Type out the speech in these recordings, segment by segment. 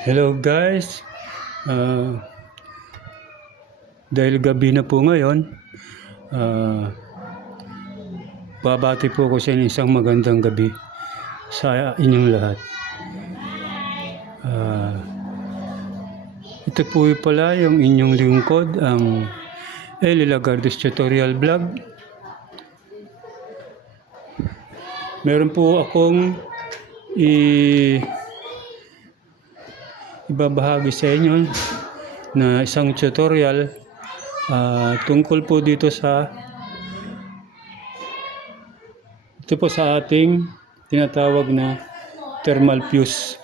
Hello guys, Ah, dahil gabi na po ngayon, ah, babati po ko sa inyo isang magandang gabi sa inyong lahat. Ah, ito po pala yung inyong lingkod, ang Eli Lagardes Tutorial Vlog. Meron po akong ibabahagi sa inyo na isang tutorial tungkol po dito sa ating tinatawag na thermal fuse.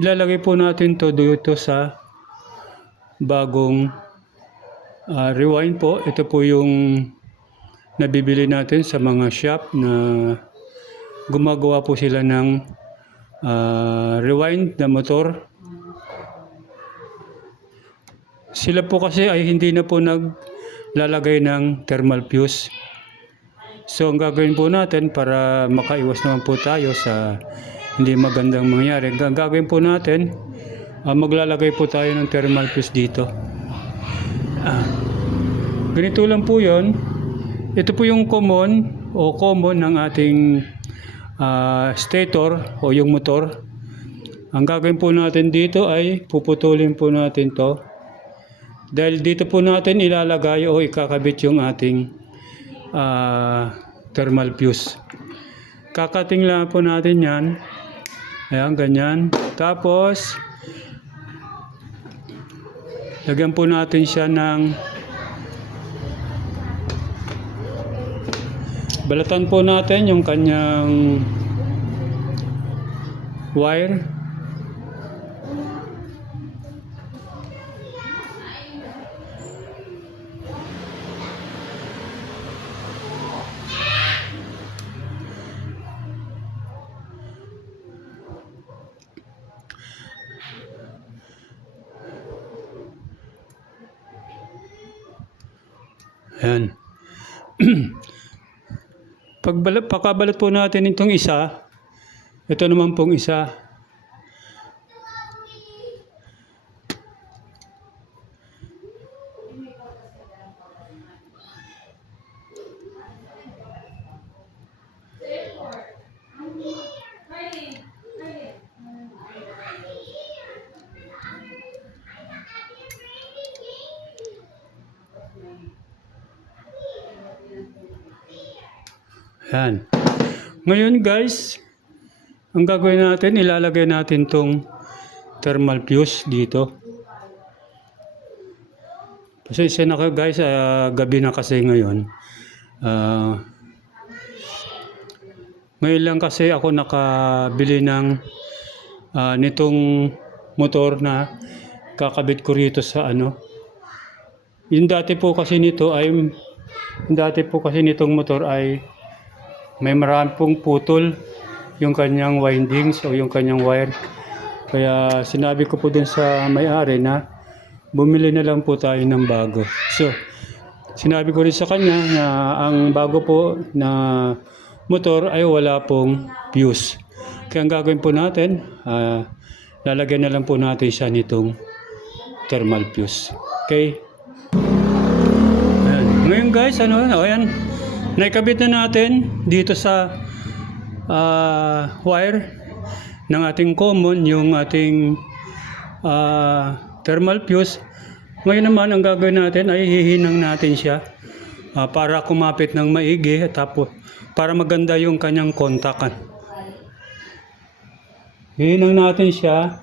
Ilalagay po natin to dito sa bagong rewind po. Ito po yung nabibili natin sa mga shop na gumagawa po sila ng rewind na motor. Sila po kasi ay hindi na po naglalagay ng thermal fuse. So ang gagawin po natin para makaiwas naman po tayo sa hindi magandang mangyari, ang gagawin po natin, maglalagay po tayo ng thermal fuse dito. Ganito lang po yon. Ito po yung common ng ating stator o yung motor. Ang gagawin po natin dito ay puputulin po natin to. Dahil dito po natin ilalagay o ikakabit yung ating thermal fuse. Kakating lang po natin yan. Ayan, ganyan. Tapos, lagyan po natin siya ng balatan po natin yung kanyang wire. Ayan. Pagkabalat po natin itong isa, ito naman pong isa. Ayan. Ngayon guys, ang gagawin natin, ilalagay natin tong thermal fuse dito. Pasensya na kayo guys, gabi na kasi ngayon. Ngayon lang kasi ako nakabili ng nitong motor na kakabit ko rito sa ano. Yung dati po kasi nitong motor ay may marami pong putol yung kanyang windings o yung kanyang wire. Kaya sinabi ko po dun sa may-ari na bumili na lang po tayo ng bago. So, sinabi ko rin sa kanya na ang bago po na motor ay wala pong fuse. Kaya ang gagawin po natin, lalagyan na lang po natin siya nitong thermal fuse. Okay? Ayan. Ngayon guys, ayan. Naikabit na natin dito sa wire ng ating common, yung ating thermal fuse. Ngayon naman, ang gagawin natin ay hihinang natin siya para kumapit ng maigi, tapos para maganda yung kanyang kontakan. Hihinang natin siya.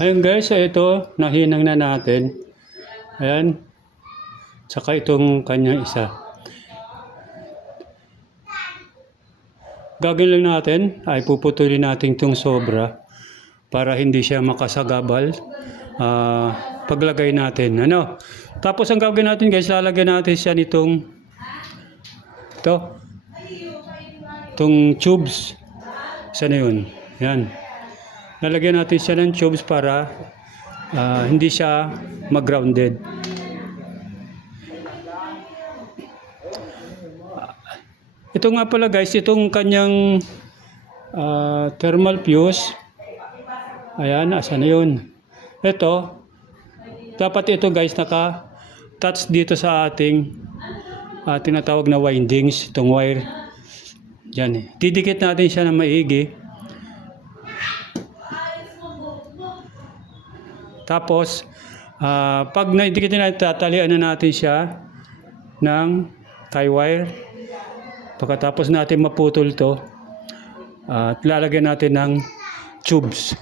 Ayun guys, so ito, nahinang na natin. Ayan. Tsaka itong kanyang isa. Gagawin lang natin ay puputulin natin itong sobra para hindi siya makasagabal. Paglagay natin. Ano? Tapos ang gagawin natin guys, lalagyan natin siya nitong itong tubes. Sana yun. Yan. Lalagyan natin siya ng tubes para hindi siya mag-grounded. Ito nga pala guys, itong kanyang thermal fuse. Ayan, asan na yun? Ito, dapat ito guys naka-touch dito sa ating tinatawag na windings, itong wire. Yan eh. Didikit natin siya na maigi. Tapos, pag naidikit natin, tatalian na natin siya ng tie wire. Pagkatapos natin maputol to, at lalagyan natin ng tubes.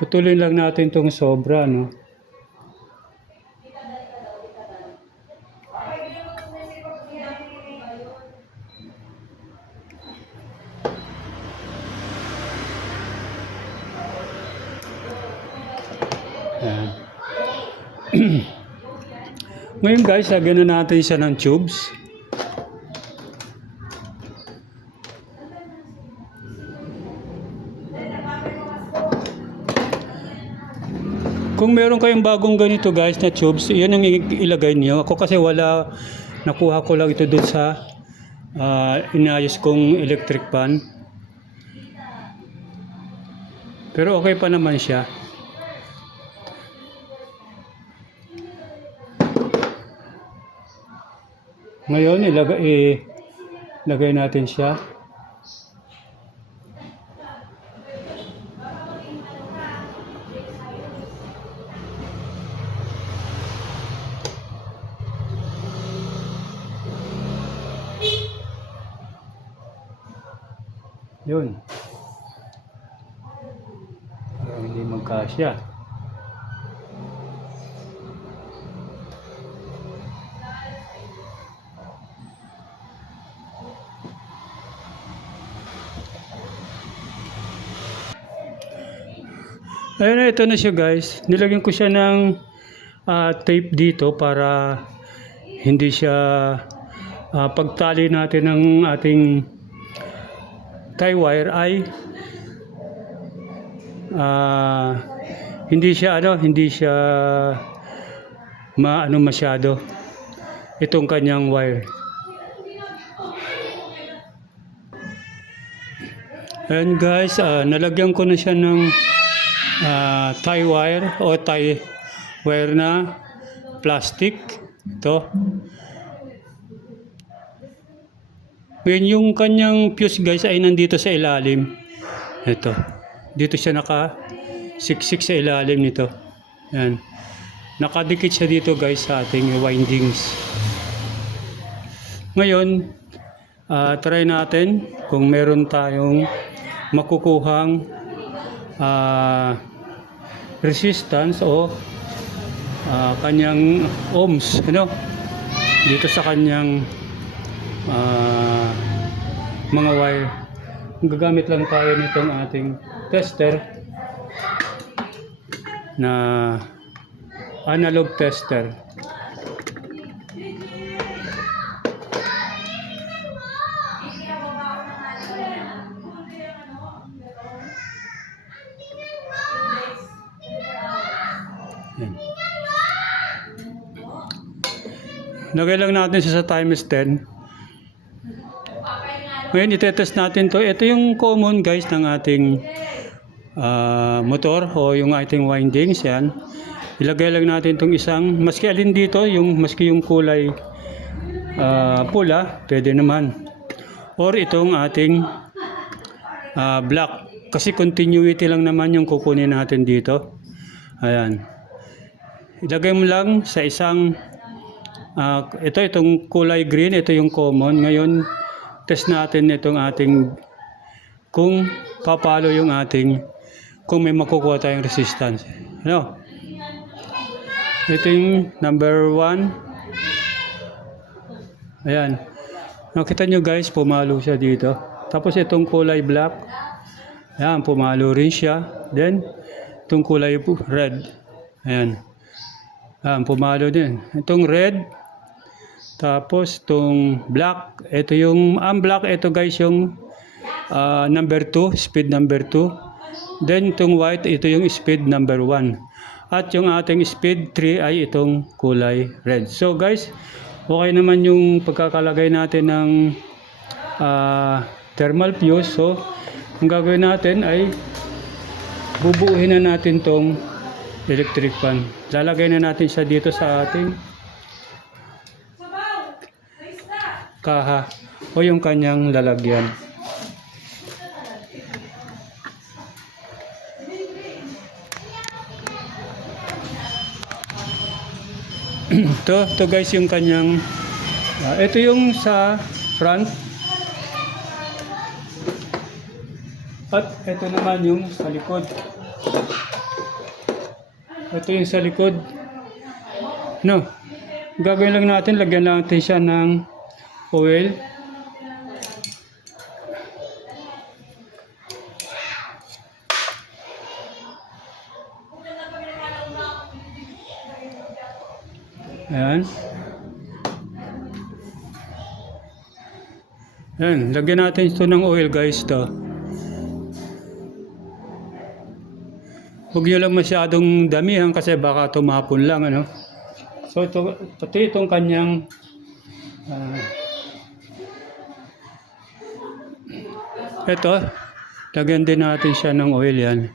Putulin lang natin itong sobra, no? Ayan. Ngayon guys, lagyan na natin siya ng tubes. Kung meron kayong bagong ganito guys na tubes, yun ang ilagay niyo. Ako kasi wala, nakuha ko lang ito doon sa inayos kong electric pan. Pero okay pa naman siya. Ngayon, ilagay natin siya. Yun. Para hindi magkasya. Ayun na, ito na siya guys. Nilagyan ko siya ng tape dito para hindi siya pagtali natin ng ating tie wire ay hindi siya masyado itong kanyang wire. Ayan guys, nalagyan ko na siya ng tie wire o tie wire na plastic. Ito. Ngayon yung kanyang fuse guys ay nandito sa ilalim. Ito. Dito siya naka-siksik sa ilalim nito. Ayan. Nakadikit siya dito guys sa ating windings. Ngayon, try natin kung meron tayong makukuhang resistance o kanyang ohms dito sa kanyang mga wire. Gagamit lang tayo nitong ating tester na analog tester. Yan. Lagay lang natin siya sa times 10. Ngayon, itetest natin to. Ito yung common guys ng ating motor o yung ating windings. Yan. Ilagay lang natin itong isang, maski alin dito, maski yung kulay pula, pwede naman. Or itong ating black. Kasi continuity lang naman yung kukunin natin dito. Ayan. Ilagay mo lang sa isang, itong kulay green, ito yung common. Ngayon, test natin itong ating kung papalo yung ating, kung may makukuha tayong resistance. Ano? Ito yung number 1. Ayan. Nakita nyo guys, pumalo siya dito. Tapos itong kulay black, ayan, pumalo rin siya. Then, itong kulay red. Ayan. Ayan, pumalo din. Itong red, tapos itong black, ito yung, ang black, ito guys yung number 2, speed number 2. Then itong white, ito yung speed number 1. At yung ating speed 3 ay itong kulay red. So guys, okay naman yung pagkakalagay natin ng thermal fuse. So, ang gagawin natin ay bubuuhin na natin tong electric fan. Lalagay na natin siya dito sa ating kaha o yung kanyang lalagyan. Ito guys yung kanyang ito yung sa front at ito naman yung sa likod. Ito yung sa likod. No, gagawin lang natin, lagyan lang natin siya ng oil. Ayan. Ayan, lagyan natin ito ng oil guys to. Huwag nyo lang masyadong damihan kasi baka tumapon lang ano. So ito, pati itong kanyang ito, lagyan din natin siya ng oil yan.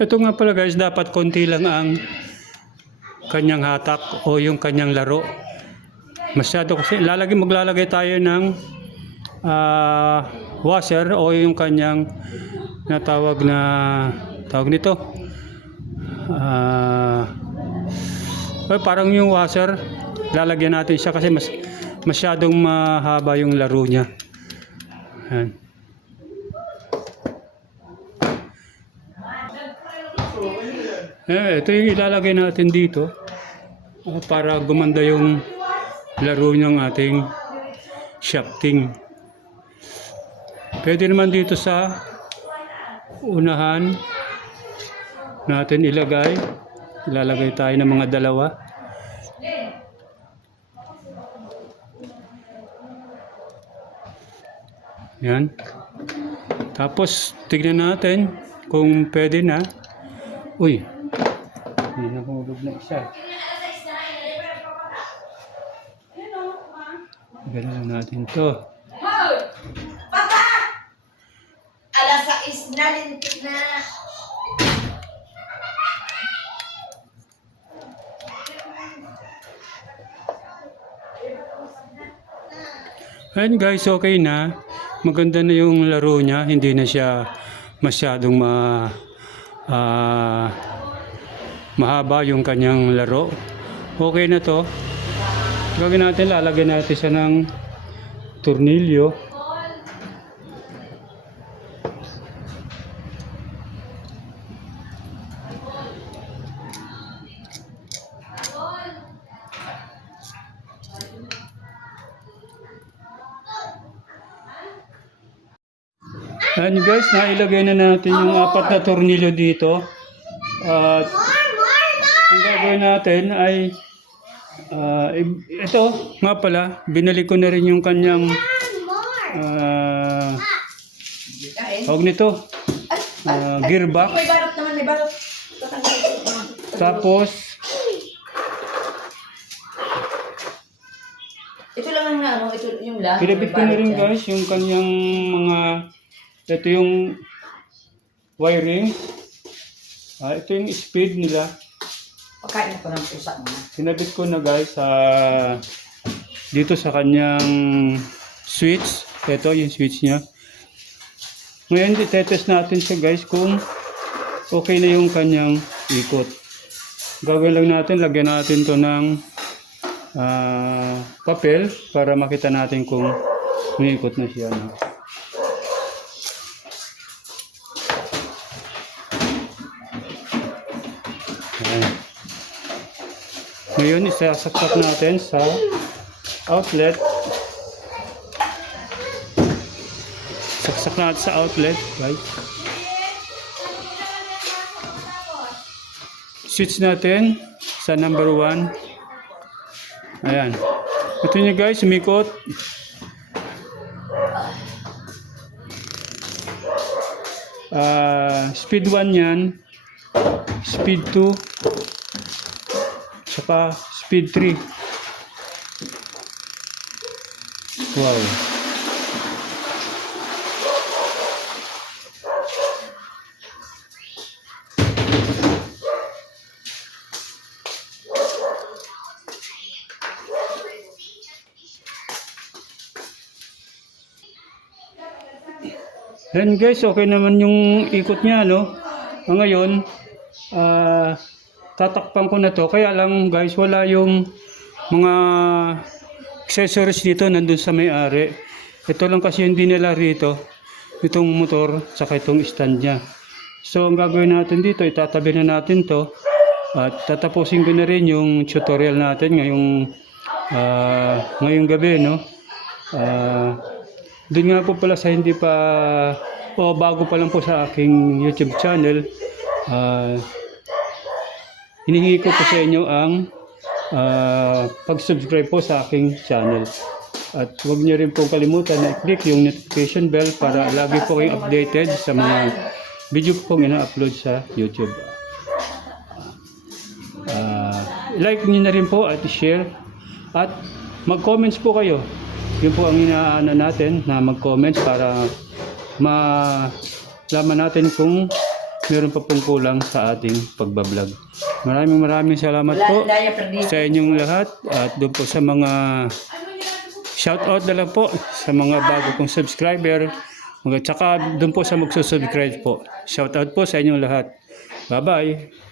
Ito nga pala guys, dapat konti lang ang kanyang hatak o yung kanyang laro. Masyado kasi maglalagay tayo ng washer o yung kanyang natawag na tawag nito. Parang yung washer, lalagyan natin siya kasi masyadong mahaba yung laro niya. Ayan. Ito yung ilalagay natin dito para gumanda yung laro ng ating shafting. Pwede naman dito sa unahan natin ilalagay tayo ng mga dalawa. Yan. Tapos tignan natin kung pwede na. Uy, hindi nahulog na isa. Ganun natin to. Papa! Alas 6 na, lintik na. Ayan guys, okay na. Maganda na yung laro niya. Hindi na siya masyadong mahaba yung kanyang laro. Okay na to. Gagawin natin, lalagyan natin siya ng tornilyo. Ayan guys, nailagay na natin yung 4 na tornilyo dito. At ang gagawin natin ay ito nga pala, binalik ko na rin yung kanyang tawag nito, gearbox. May balot naman, may balot. Tapos Ito lang ang ano, ito yung lang. pinabit ko na rin guys yung kanyang mga, ito yung wiring. Ito yung speed nila. Pagkain ko ng pusa mo. Pinabit ko na guys dito sa kanyang switch. Ito yung switch niya. Ngayon itetest natin siya guys kung okay na yung kanyang ikot. Gagawin lang natin, lagyan natin to ng papel para makita natin kung umiikot na siya. No? Ayan. Ngayon isasaksak natin sa outlet. Saksak natin sa outlet, guys. Switch natin sa number 1. Ayan. Ito nyo guys, umikot. Speed 1 yan. Speed 2. Saka speed 3. Wow. Then guys, okay naman yung ikot niya, no? Ngayon, tatakpan ko na to. Kaya lang guys, wala yung mga accessories dito nandun sa may-ari. Ito lang kasi hindi nila rito. Itong motor, saka itong stand niya. So, ang gagawin natin dito, itatabi na natin to. At tatapusin ko na rin yung tutorial natin ngayong gabi, no? Doon nga po pala sa hindi pa, bago pa lang po sa aking YouTube channel, hinihingi ko po sa inyo ang pag-subscribe po sa aking channel. At huwag niyo rin po kalimutan na i-click yung notification bell para lagi po kayong updated sa mga video pong ina-upload sa YouTube. Like niyo na rin po at i-share at mag-comments po kayo. Yun po ang inaano natin na mag-comments para malaman natin kung meron pa pong kulang sa ating pagbablog. Maraming salamat po sa inyong lahat at doon po sa mga shoutout na lang po sa mga bago kong subscriber at saka doon po sa magsusubscribe po. Shoutout po sa inyong lahat. Bye-bye!